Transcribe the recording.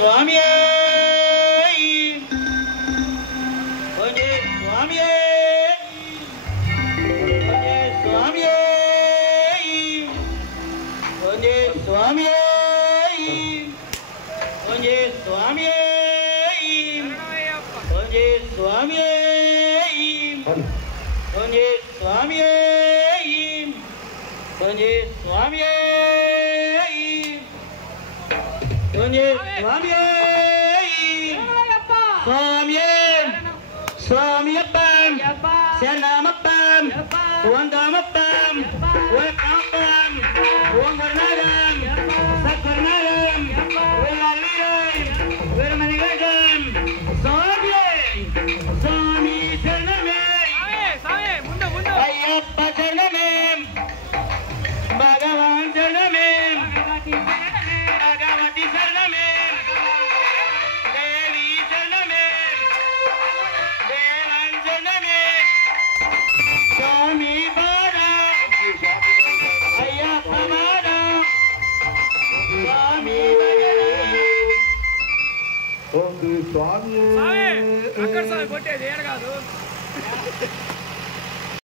స్వామియే కొంజే స్వామియే కొంజే స్వామియే కొంజే స్వామియే కొంజే స్వామియే కొంజే స్వామియే కొంజే స్వామియే కొంజే స్వామియే కొంజే స్వామియే స్వామియే స్వామియప్పం శరణమప్పం వందమప్పం వరకప్పం ఓంగర్నాగం సకర్నాగం వేలాలిరం వేరమనిగం స్వామియే స్వామి శరణమే స్వామి ముందు ముందు అయ్యప్ప శరణమే భగవాన్ శరణమే భగవతి శరణమే దేవి శరణమే దేవన్ శరణమే స్వామి బాణ అయ్యప్ప బాణ స్వామి ఓం శ్రీ స్వామి అక్కడ సార్ కొట్టేది ఏడు కాదు